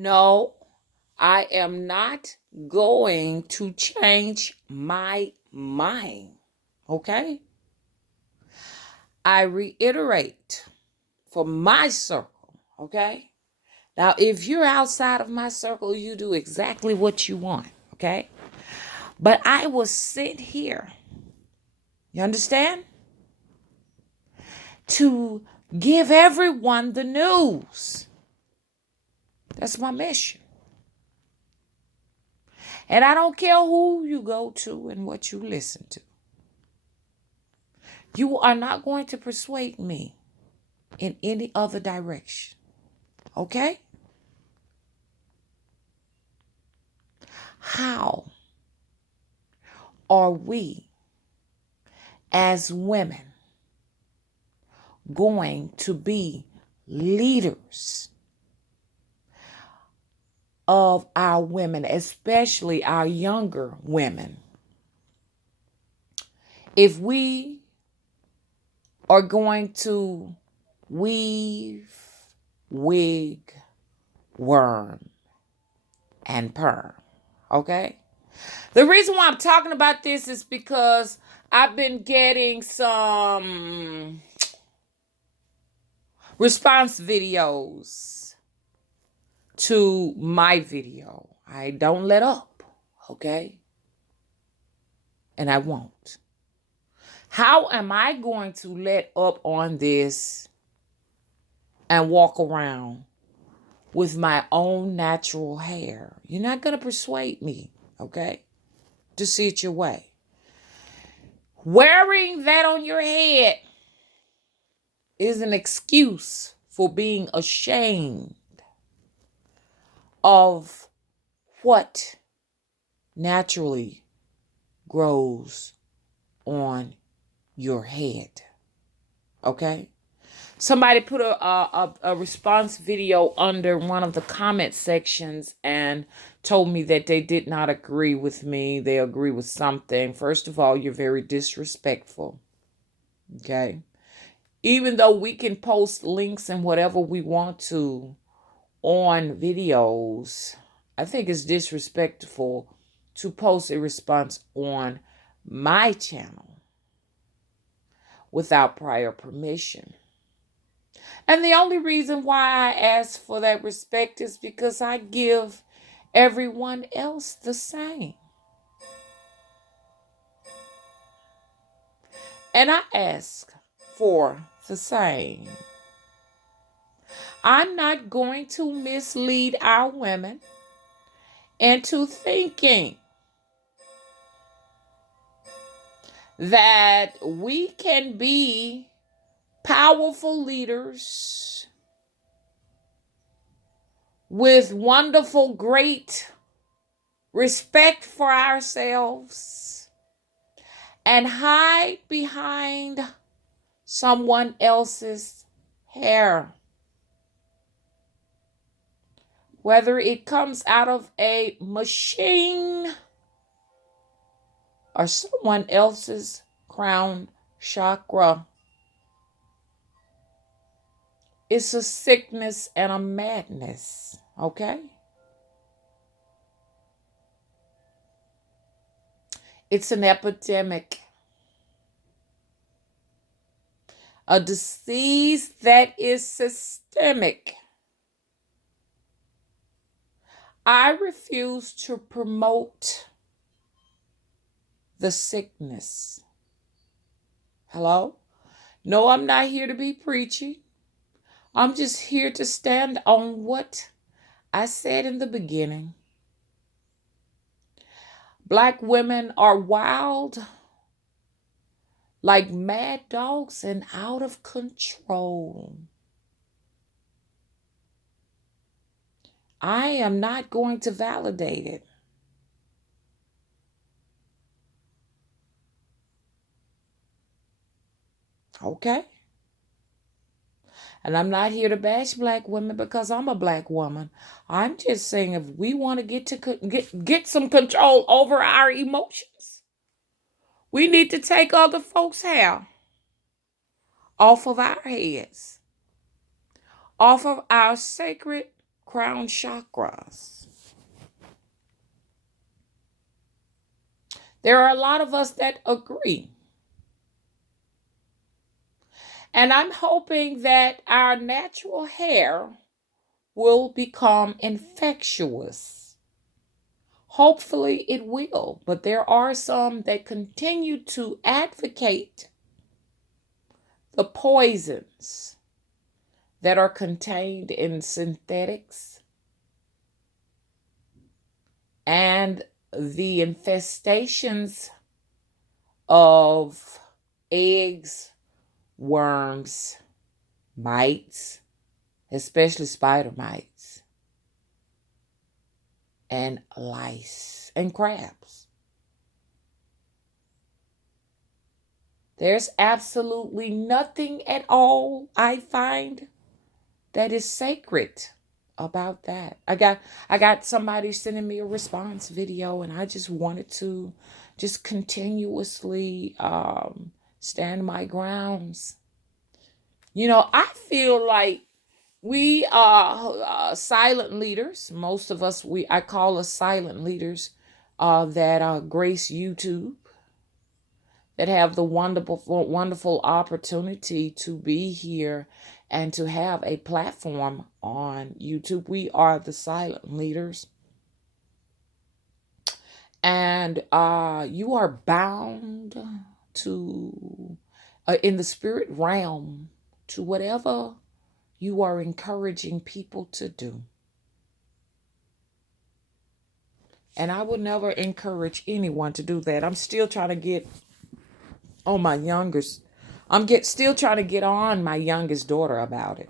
No, I am not going to change my mind. Okay? I reiterate for my circle. Okay? Now, if you're outside of my circle, you do exactly what you want. Okay? But I will sit here. You understand? To give everyone the news. That's my mission. And I don't care who you go to and what you listen to. You are not going to persuade me in any other direction. Okay? How are we as women going to be leaders of our women, especially our younger women, if we are going to weave, wig, worm, and perm? Okay? The reason why I'm talking about this is because I've been getting some response videos to my video. I don't let up, okay? And I won't. How am I going to let up on this and walk around with my own natural hair? You're not going to persuade me, okay? To see it your way. Wearing that on your head is an excuse for being ashamed of what naturally grows on your head. Okay? Somebody put a response video under one of the comment sections and told me that they did not agree with me. They agree with something. First of all, you're very disrespectful. Okay? Even though we can post links and whatever we want to on videos, I think it's disrespectful to post a response on my channel without prior permission. And the only reason why I ask for that respect is because I give everyone else the same. And I ask for the same. I'm not going to mislead our women into thinking that we can be powerful leaders with wonderful, great respect for ourselves and hide behind someone else's hair. Whether it comes out of a machine or someone else's crown chakra. It's a sickness and a madness, okay? It's an epidemic. A disease that is systemic. I refuse to promote the sickness. Hello? No, I'm not here to be preachy. I'm just here to stand on what I said in the beginning. Black women are wild, like mad dogs, and out of control. I am not going to validate it. Okay? And I'm not here to bash black women because I'm a black woman. I'm just saying if we want to get some control over our emotions, we need to take other folks' hair off of our heads, off of our sacred crown chakras. There are a lot of us that agree. And I'm hoping that our natural hair will become infectious. Hopefully it will, but there are some that continue to advocate the poisons that are contained in synthetics and the infestations of eggs, worms, mites, especially spider mites, and lice and crabs. There's absolutely nothing at all I find that is sacred about that. I got somebody sending me a response video, and I just wanted to just continuously stand my grounds. I feel like we are silent leaders. Most of us, I call us silent leaders that grace YouTube, that have the wonderful opportunity to be here and to have a platform on YouTube. We are the silent leaders. And you are bound to, in the spirit realm, to whatever you are encouraging people to do. And I would never encourage anyone to do that. I'm still trying to get on my youngest. Still trying to get on my youngest daughter about it.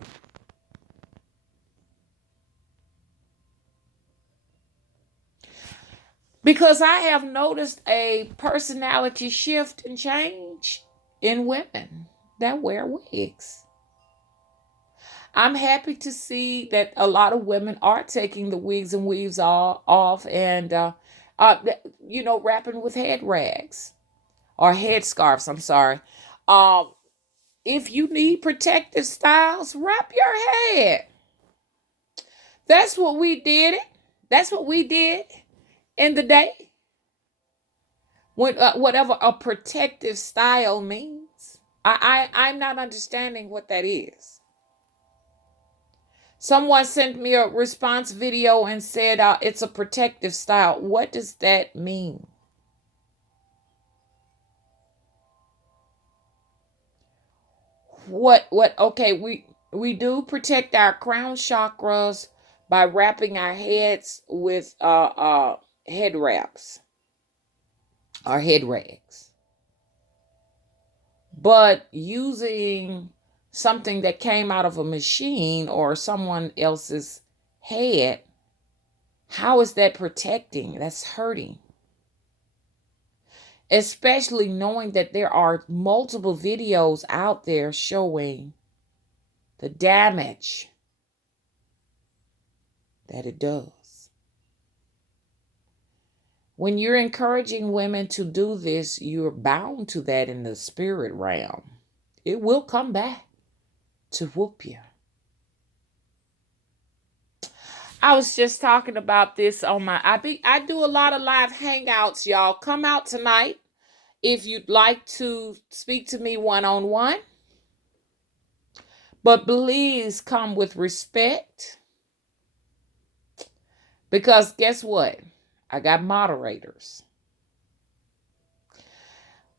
Because I have noticed a personality shift and change in women that wear wigs. I'm happy to see that a lot of women are taking the wigs and weaves off and, wrapping with head rags or head scarves. I'm sorry. If you need protective styles, wrap your head. That's what we did. That's what we did in the day. When, whatever a protective style means. I'm not understanding what that is. Someone sent me a response video and said it's a protective style. What does that mean? Okay, we do protect our crown chakras by wrapping our heads with head wraps or head rags. But using something that came out of a machine or someone else's head, how is that protecting? That's hurting. Especially knowing that there are multiple videos out there showing the damage that it does. When you're encouraging women to do this, you're bound to that in the spirit realm. It will come back to whoop you. I was just talking about this on I do a lot of live hangouts, y'all. Come out tonight if you'd like to speak to me one-on-one. But please come with respect. Because guess what? I got moderators.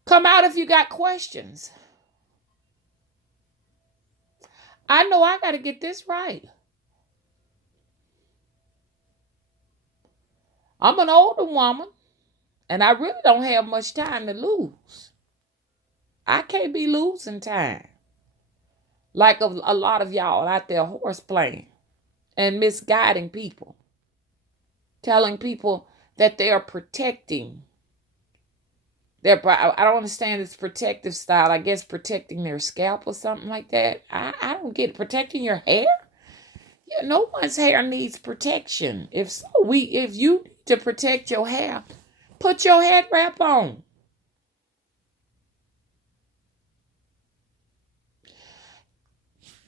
Come out if you got questions. I know I got to get this right. I'm an older woman, and I really don't have much time to lose. I can't be losing time like a lot of y'all out there horse playing and misguiding people, telling people that they are protecting. I don't understand this protective style. I guess protecting their scalp or something like that. I don't get it. Protecting your hair? Yeah, no one's hair needs protection. If you need to protect your hair, put your head wrap on.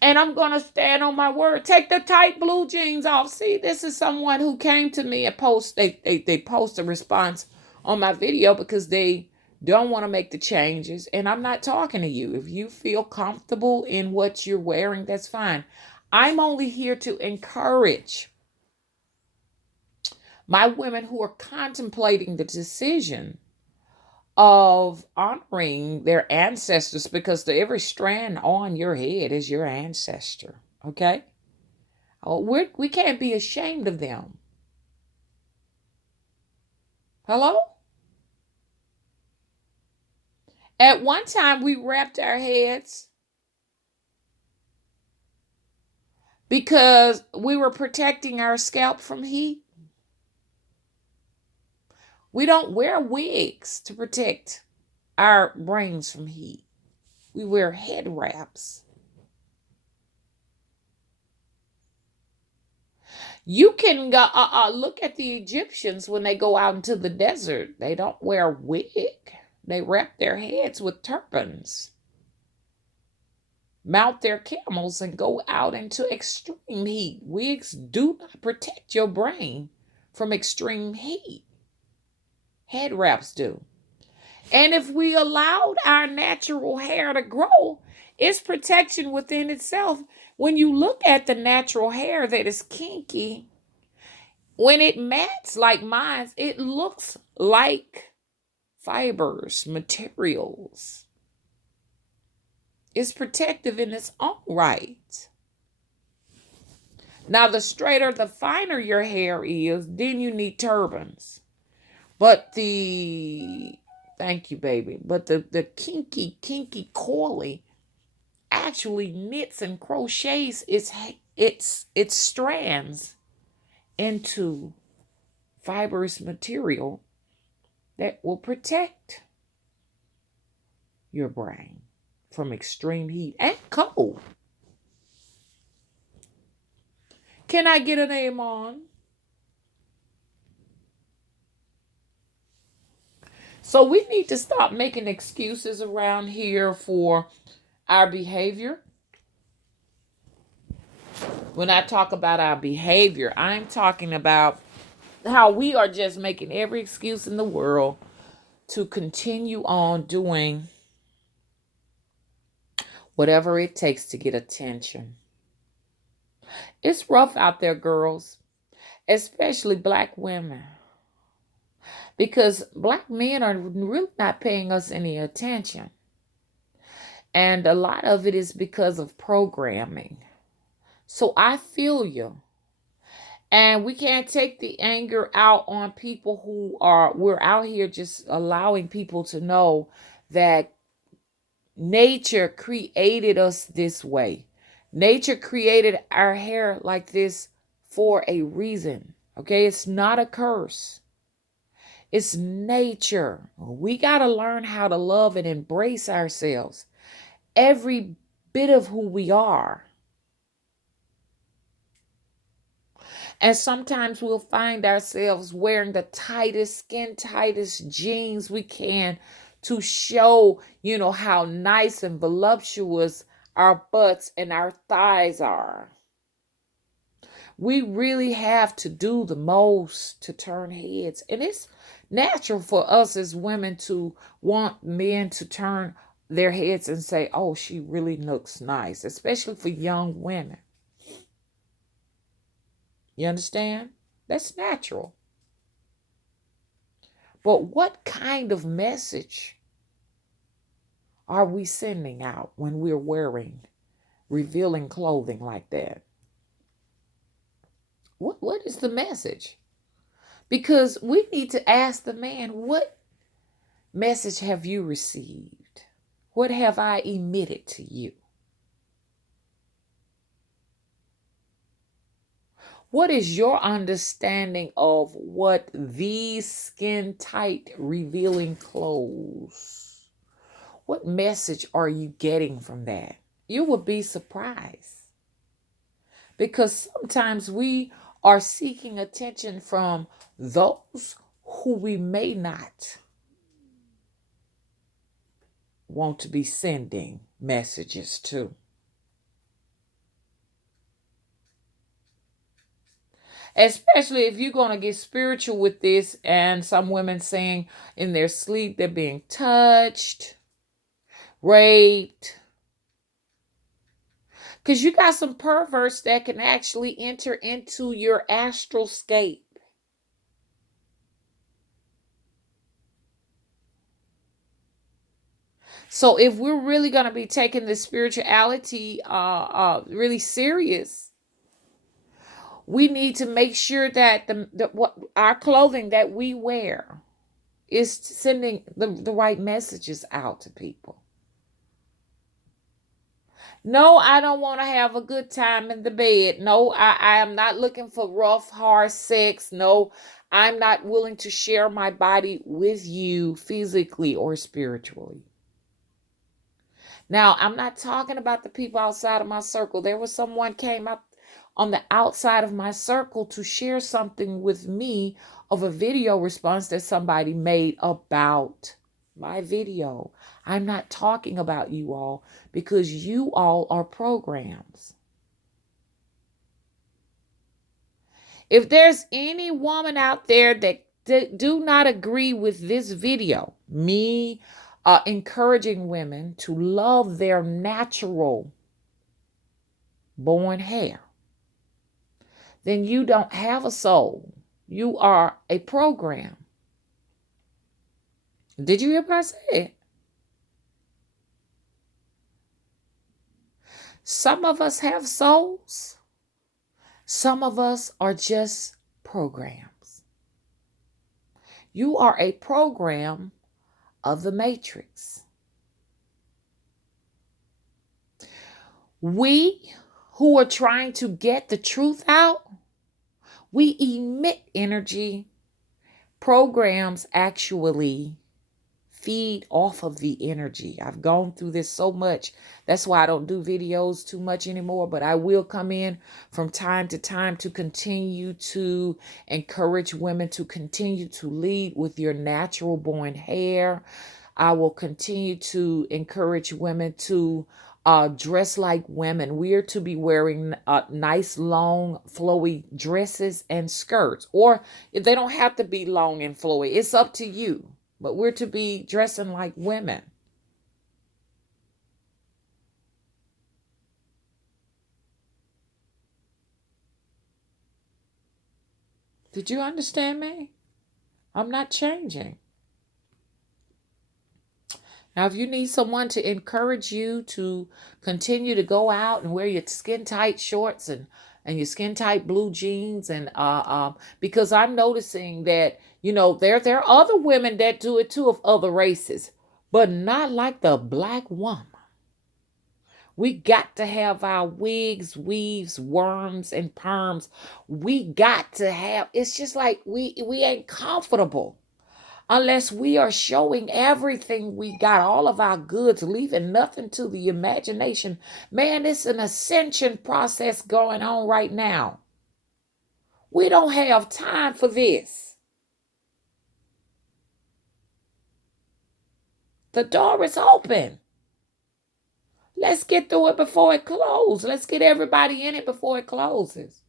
And I'm going to stand on my word. Take the tight blue jeans off. See, this is someone who came to me and they post a response on my video because they don't want to make the changes. And I'm not talking to you. If you feel comfortable in what you're wearing, that's fine. I'm only here to encourage my women who are contemplating the decision of honoring their ancestors, because every strand on your head is your ancestor. Okay? Oh, we can't be ashamed of them. Hello? At one time, we wrapped our heads because we were protecting our scalp from heat. We don't wear wigs to protect our brains from heat. We wear head wraps. You can go look at the Egyptians when they go out into the desert. They don't wear a wig. They wrap their heads with turbans, mount their camels, and go out into extreme heat. Wigs do not protect your brain from extreme heat. Head wraps do. And if we allowed our natural hair to grow, it's protection within itself. When you look at the natural hair that is kinky, when it mats like mine, it looks like fibers, materials. It's protective in its own right. Now, the straighter, the finer your hair is, then you need turbans. But thank you, baby. But the kinky, coily actually knits and crochets its strands into fibrous material that will protect your brain from extreme heat and cold. Can I get a name on? So we need to stop making excuses around here for our behavior. When I talk about our behavior, I'm talking about how we are just making every excuse in the world to continue on doing whatever it takes to get attention. It's rough out there, girls, especially black women, because black men are really not paying us any attention. And a lot of it is because of programming. So I feel you. And we can't take the anger out on people we're out here just allowing people to know that nature created us this way. Nature created our hair like this for a reason. Okay, it's not a curse. It's nature. We got to learn how to love and embrace ourselves. Every bit of who we are. And sometimes we'll find ourselves wearing the tightest jeans we can to show, how nice and voluptuous our butts and our thighs are. We really have to do the most to turn heads. And it's natural for us as women to want men to turn their heads and say, oh, she really looks nice, especially for young women. You understand? That's natural. But what kind of message are we sending out when we're wearing revealing clothing like that? What is the message? Because we need to ask the man, what message have you received? What have I emitted to you? What is your understanding of what these skin tight revealing clothes? What message are you getting from that? You will be surprised. Because sometimes we are seeking attention from those who we may not want to be sending messages to. Especially if you're going to get spiritual with this, and some women saying in their sleep they're being touched, raped. Because you got some perverts that can actually enter into your astral scape. So if we're really going to be taking this spirituality really serious, we need to make sure that what our clothing that we wear is sending the right messages out to people. No, I don't want to have a good time in the bed. No, I am not looking for rough, hard sex. No, I'm not willing to share my body with you physically or spiritually. Now, I'm not talking about the people outside of my circle. There was someone came up on the outside of my circle to share something with me of a video response that somebody made about my video. I'm not talking about you all because you all are programs. If there's any woman out there that do not agree with this video, me encouraging women to love their natural born hair, then you don't have a soul. You are a program. Did you hear what I said? Some of us have souls. Some of us are just programs. You are a program of the matrix. We who are trying to get the truth out, we emit energy. Programs actually feed off of the energy. I've gone through this so much. That's why I don't do videos too much anymore, but I will come in from time to time to continue to encourage women to continue to lead with your natural born hair. I will continue to encourage women to dress like women. We are to be wearing nice, long, flowy dresses and skirts. Or if they don't have to be long and flowy, it's up to you. But we're to be dressing like women. Did you understand me? I'm not changing. Now, if you need someone to encourage you to continue to go out and wear your skin tight shorts and your skin tight blue jeans, and because I'm noticing that there are other women that do it too of other races, but not like the black woman. We got to have our wigs, weaves, worms, and perms. We got to have. It's just like we ain't comfortable unless we are showing everything we got, all of our goods, leaving nothing to the imagination. Man, it's an ascension process going on right now. We don't have time for this. The door is open. Let's get through it before it closes. Let's get everybody in it before it closes.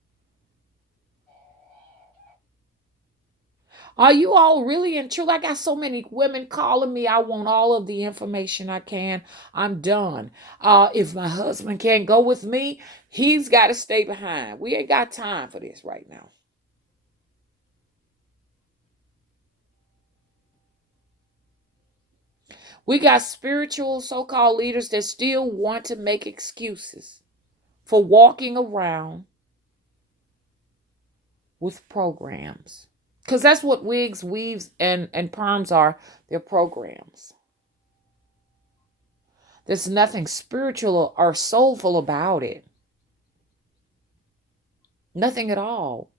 Are you all really and true? I got so many women calling me. I want all of the information I can. I'm done. If my husband can't go with me, he's got to stay behind. We ain't got time for this right now. We got spiritual so-called leaders that still want to make excuses for walking around with programs. Because that's what wigs, weaves, and perms are. They're programs. There's nothing spiritual or soulful about it. Nothing at all.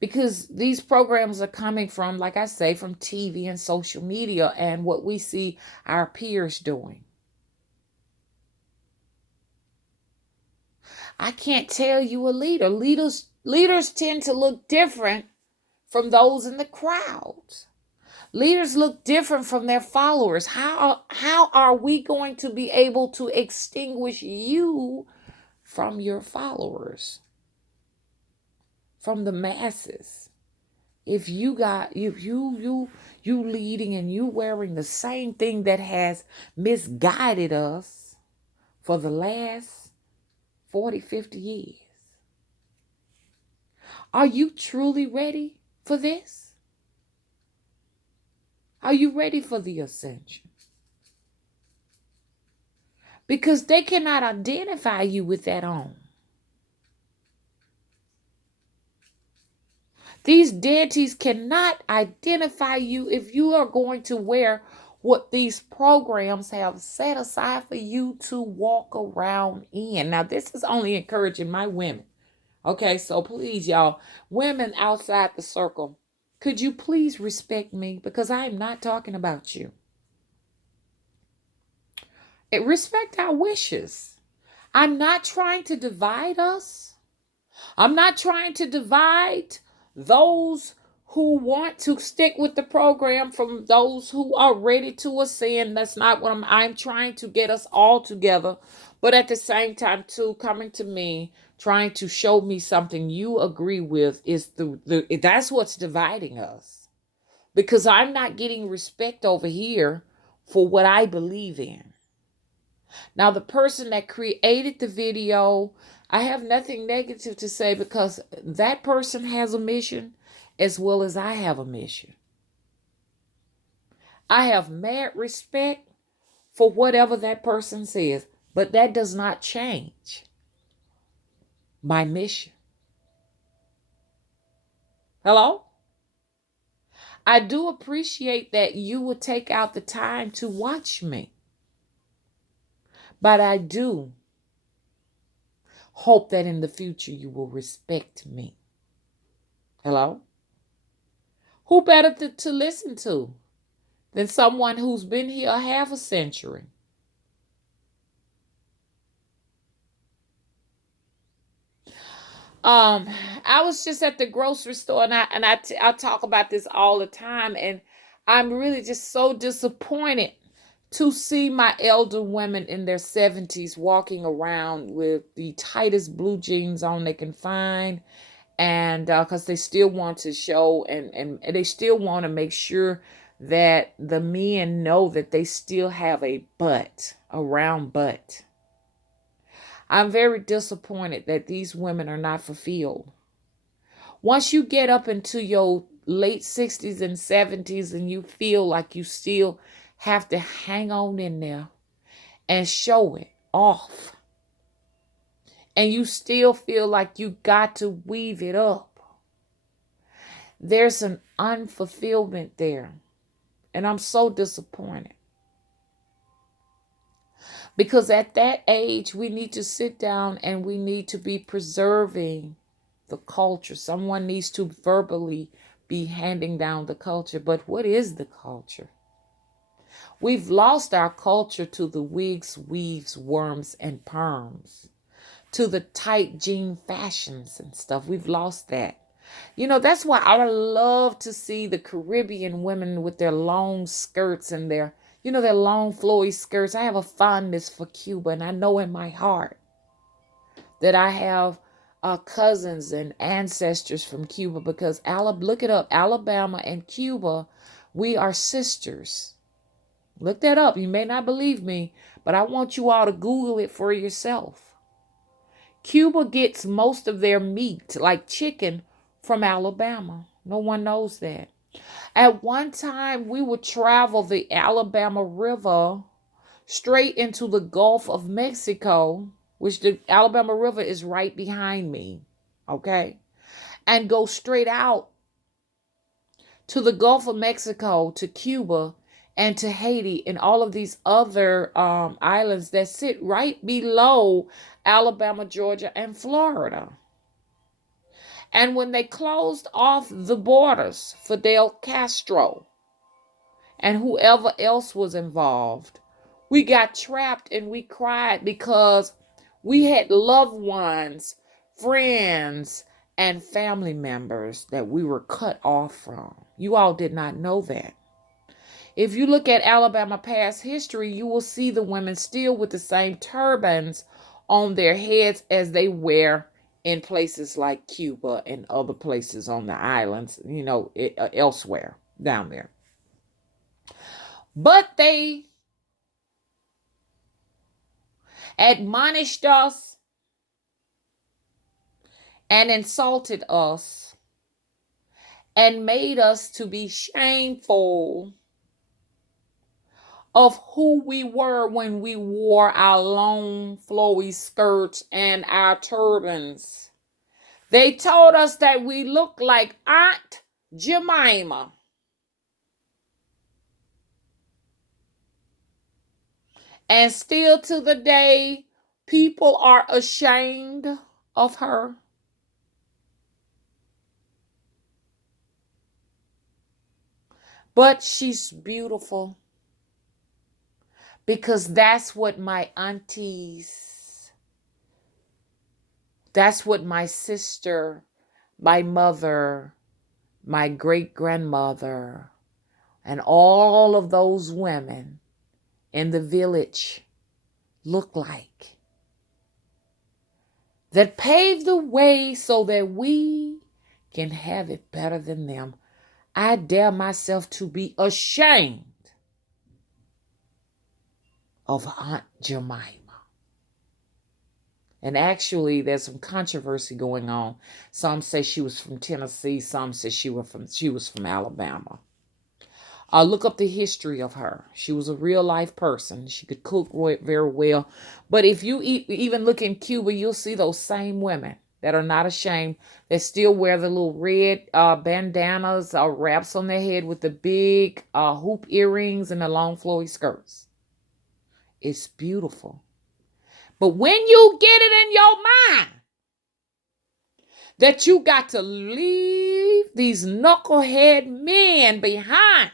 Because these programs are coming from, like I say, from TV and social media and what we see our peers doing. I can't tell you a leader. Leaders tend to look different from those in the crowds. Leaders look different from their followers. How are we going to be able to extinguish you from your followers? from the masses. If you got you leading and you wearing the same thing that has misguided us for the last 40, 50 years. Are you truly ready for this? Are you ready for the ascension? Because they cannot identify you with that on. These deities cannot identify you if you are going to wear what these programs have set aside for you to walk around in. Now, this is only encouraging my women. Okay, so please, y'all, women outside the circle, could you please respect me? Because I am not talking about you. Respect our wishes. I'm not trying to divide us. I'm not trying to divide those who want to stick with the program from those who are ready to ascend. That's not what I'm trying to get us all together. But at the same time, too, coming to me, trying to show me something you agree with is that's what's dividing us. Because I'm not getting respect over here for what I believe in. Now, the person that created the video, I have nothing negative to say because that person has a mission as well as I have a mission. I have mad respect for whatever that person says, but that does not change my mission. Hello? I do appreciate that you would take out the time to watch me, but I do hope that in the future you will respect me. Hello? Who better to listen to than someone who's been here a half a century? I was just at the grocery store, and I talk about this all the time, and I'm really just so disappointed to see my elder women in their 70s walking around with the tightest blue jeans on they can find, and because they still want to show and they still want to make sure that the men know that they still have a butt, a round butt. I'm very disappointed that these women are not fulfilled. Once you get up into your late 60s and 70s and you feel like you still have to hang on in there and show it off, and you still feel like you got to weave it up, there's an unfulfillment there. And I'm so disappointed. Because at that age, we need to sit down and we need to be preserving the culture. Someone needs to verbally be handing down the culture. But what is the culture? We've lost our culture to the wigs, weaves, worms, and perms, to the tight jean fashions and stuff. We've lost that. That's why I love to see the Caribbean women with their long skirts and their long flowy skirts. I have a fondness for Cuba, and I know in my heart that I have cousins and ancestors from Cuba because look it up, Alabama and Cuba, we are sisters. Look that up. You may not believe me, but I want you all to Google it for yourself. Cuba gets most of their meat, like chicken, from Alabama. No one knows that. At one time, we would travel the Alabama River straight into the Gulf of Mexico, which the Alabama River is right behind me, okay? And go straight out to the Gulf of Mexico, to Cuba, and to Haiti, and all of these other islands that sit right below Alabama, Georgia, and Florida. And when they closed off the borders, Fidel Castro and whoever else was involved, we got trapped and we cried because we had loved ones, friends, and family members that we were cut off from. You all did not know that. If you look at Alabama past history, you will see the women still with the same turbans on their heads as they wear in places like Cuba and other places on the islands, elsewhere down there. But they admonished us and insulted us and made us to be shameful of who we were when we wore our long flowy skirts and our turbans. They told us that we looked like Aunt Jemima. And still to the day, people are ashamed of her. But she's beautiful. Because that's what my aunties, that's what my sister, my mother, my great-grandmother, and all of those women in the village look like. That paved the way so that we can have it better than them. I dare myself to be ashamed of Aunt Jemima. And actually, there's some controversy going on. Some say she was from Tennessee. Some say she was from Alabama. Look up the history of her. She was a real life person. She could cook very well. But if you even look in Cuba, you'll see those same women that are not ashamed. They still wear the little red bandanas or wraps on their head with the big hoop earrings and the long flowy skirts. It's beautiful. But when you get it in your mind that you got to leave these knucklehead men behind,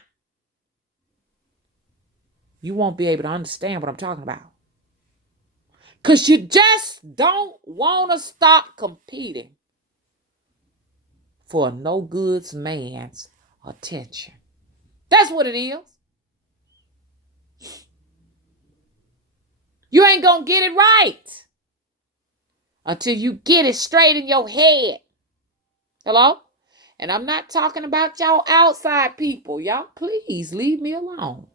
you won't be able to understand what I'm talking about. Because you just don't want to stop competing for a no-goods man's attention. That's what it is. You ain't going to get it right until you get it straight in your head. Hello? And I'm not talking about y'all outside people. Y'all, please leave me alone.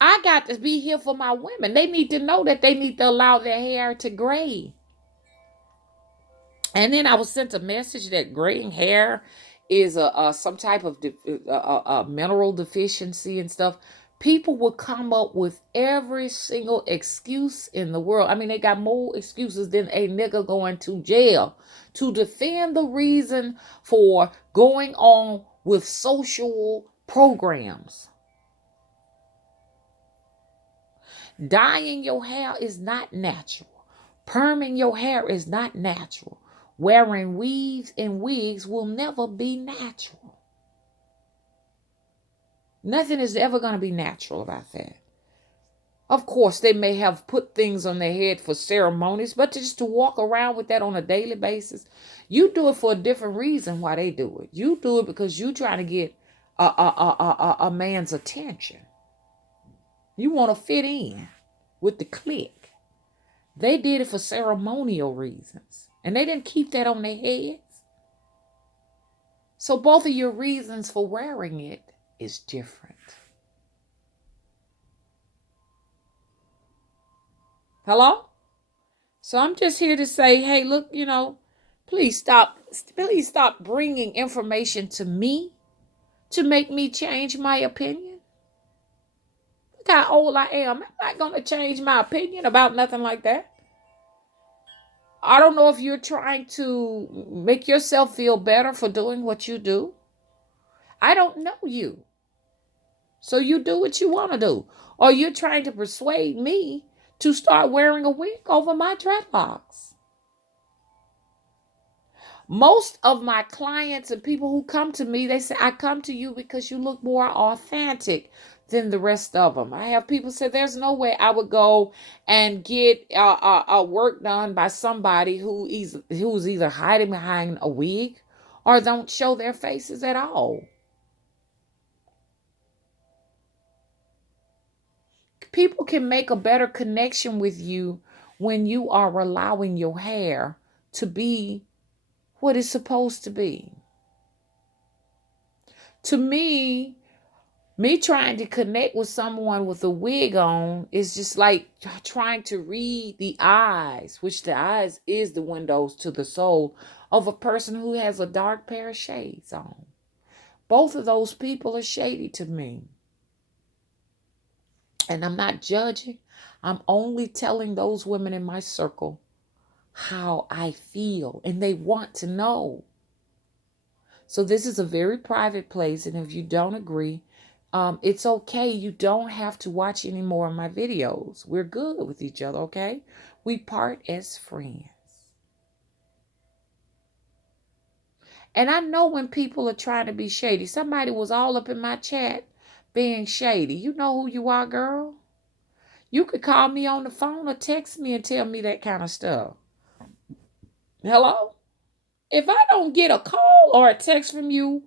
I got to be here for my women. They need to know that they need to allow their hair to gray. And then I was sent a message that graying hair is some type of mineral deficiency and stuff. People will come up with every single excuse in the world. I mean, they got more excuses than a nigga going to jail to defend the reason for going on with social programs. Dyeing your hair is not natural. Perming your hair is not natural. Wearing weaves and wigs will never be natural. Nothing is ever going to be natural about that. Of course, they may have put things on their head for ceremonies, but just to walk around with that on a daily basis, you do it for a different reason why they do it. You do it because you're trying to get a man's attention. You want to fit in with the clique. They did it for ceremonial reasons. And they didn't keep that on their heads. So both of your reasons for wearing it is different. Hello? So I'm just here to say, hey, look, please stop bringing information to me to make me change my opinion. Look how old I am. I'm not going to change my opinion about nothing like that. I don't know if you're trying to make yourself feel better for doing what you do. I don't know you. So you do what you want to do. Or you're trying to persuade me to start wearing a wig over my dreadlocks. Most of my clients and people who come to me, they say, I come to you because you look more authentic than the rest of them. I have people say there's no way I would go and get work done by somebody who's either hiding behind a wig or don't show their faces at all. People can make a better connection with you when you are allowing your hair to be what it's supposed to be. To me trying to connect with someone with a wig on is just like trying to read the eyes, which the eyes is the windows to the soul of a person who has a dark pair of shades on. Both of those people are shady to me. And I'm not judging. I'm only telling those women in my circle how I feel, and they want to know. So this is a very private place, and if you don't agree, it's okay. You don't have to watch any more of my videos. We're good with each other, okay? We part as friends. And I know when people are trying to be shady. Somebody was all up in my chat being shady. You know who you are, girl? You could call me on the phone or text me and tell me that kind of stuff. Hello? If I don't get a call or a text from you,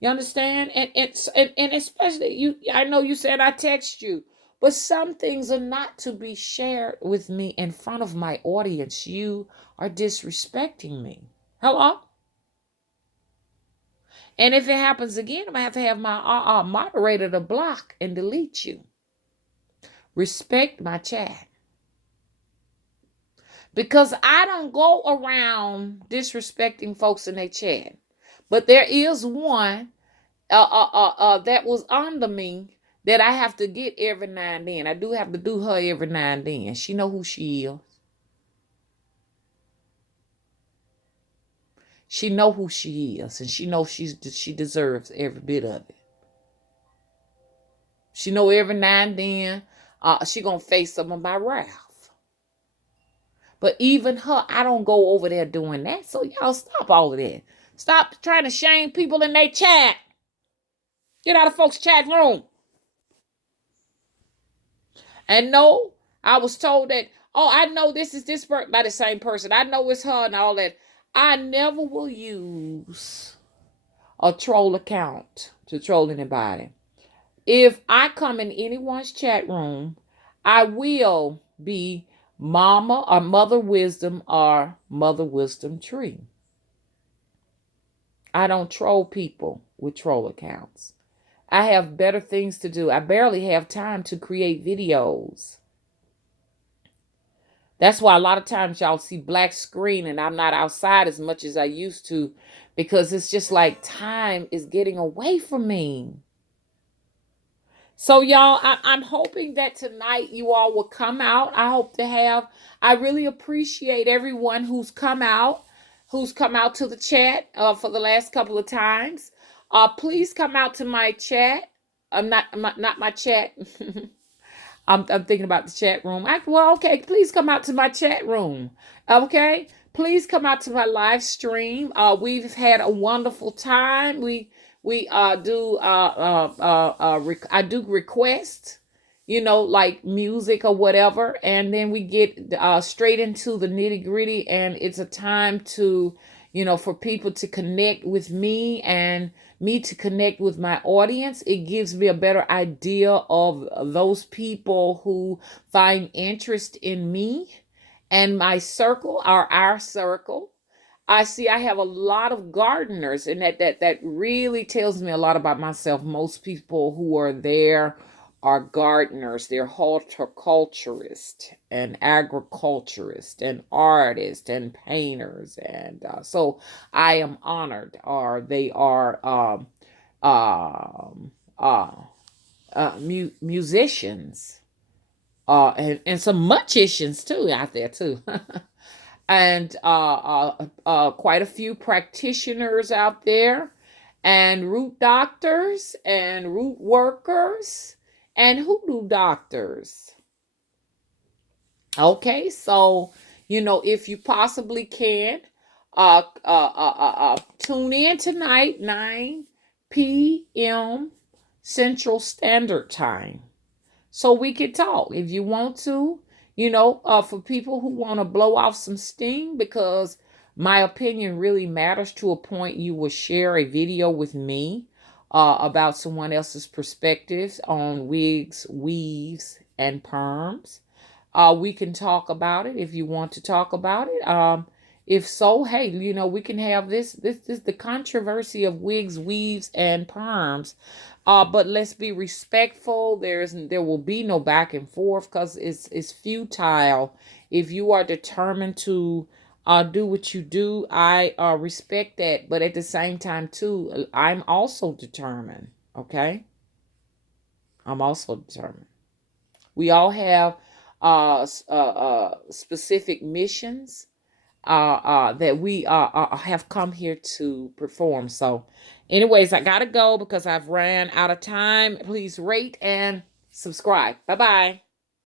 you understand? And especially you, I know you said I text you, but some things are not to be shared with me in front of my audience. You are disrespecting me. Hello? And if it happens again, I'm going to have my moderator to block and delete you. Respect my chat. Because I don't go around disrespecting folks in their chat. But there is one that was under me that I have to get every now and then. I do have to do her every now and then. She know who she is. She know who she is, and she knows she deserves every bit of it. She know every now and then she gonna face some of my wrath. But even her, I don't go over there doing that. So y'all stop all of that. Stop trying to shame people in their chat. Get out of folks' chat room. And no, I was told that, oh, I know this is this person by the same person. I know it's her and all that. I never will use a troll account to troll anybody. If I come in anyone's chat room, I will be Mama or Mother Wisdom or Mother Wisdom Tree. I don't troll people with troll accounts. I have better things to do. I barely have time to create videos. That's why a lot of times y'all see black screen and I'm not outside as much as I used to, because it's just like time is getting away from me. So y'all, I'm hoping that tonight you all will come out. I really appreciate everyone who's come out to the chat for the last couple of times. Please come out to my chat. Not my chat. I'm thinking about the chat room. Okay, please come out to my chat room. Okay, please come out to my live stream. We've had a wonderful time. I do request, like music or whatever, and then we get straight into the nitty gritty, and it's a time to, for people to connect with me and me to connect with my audience. It gives me a better idea of those people who find interest in me and my circle, or our circle. I have a lot of gardeners, and that really tells me a lot about myself. Most people who are there are gardeners. They're horticulturists and agriculturists and artists and painters. And so I am honored, or they are musicians and some magicians too out there too. And quite a few practitioners out there, and root doctors and root workers and hoodoo doctors. Okay, so if you possibly can, tune in tonight, 9 p.m. Central Standard Time, so we can talk if you want to. For people who want to blow off some steam, because my opinion really matters to a point, you will share a video with me about someone else's perspectives on wigs, weaves, and perms. We can talk about it if you want to talk about it. If so, hey, we can have this the controversy of wigs, weaves, and perms. But let's be respectful. There will be no back and forth because it's futile. If you are determined to do what you do, I respect that. But at the same time, too, I'm also determined. Okay, I'm also determined. We all have specific missions that we have come here to perform. So, anyways, I gotta go because I've ran out of time. Please rate and subscribe. Bye bye.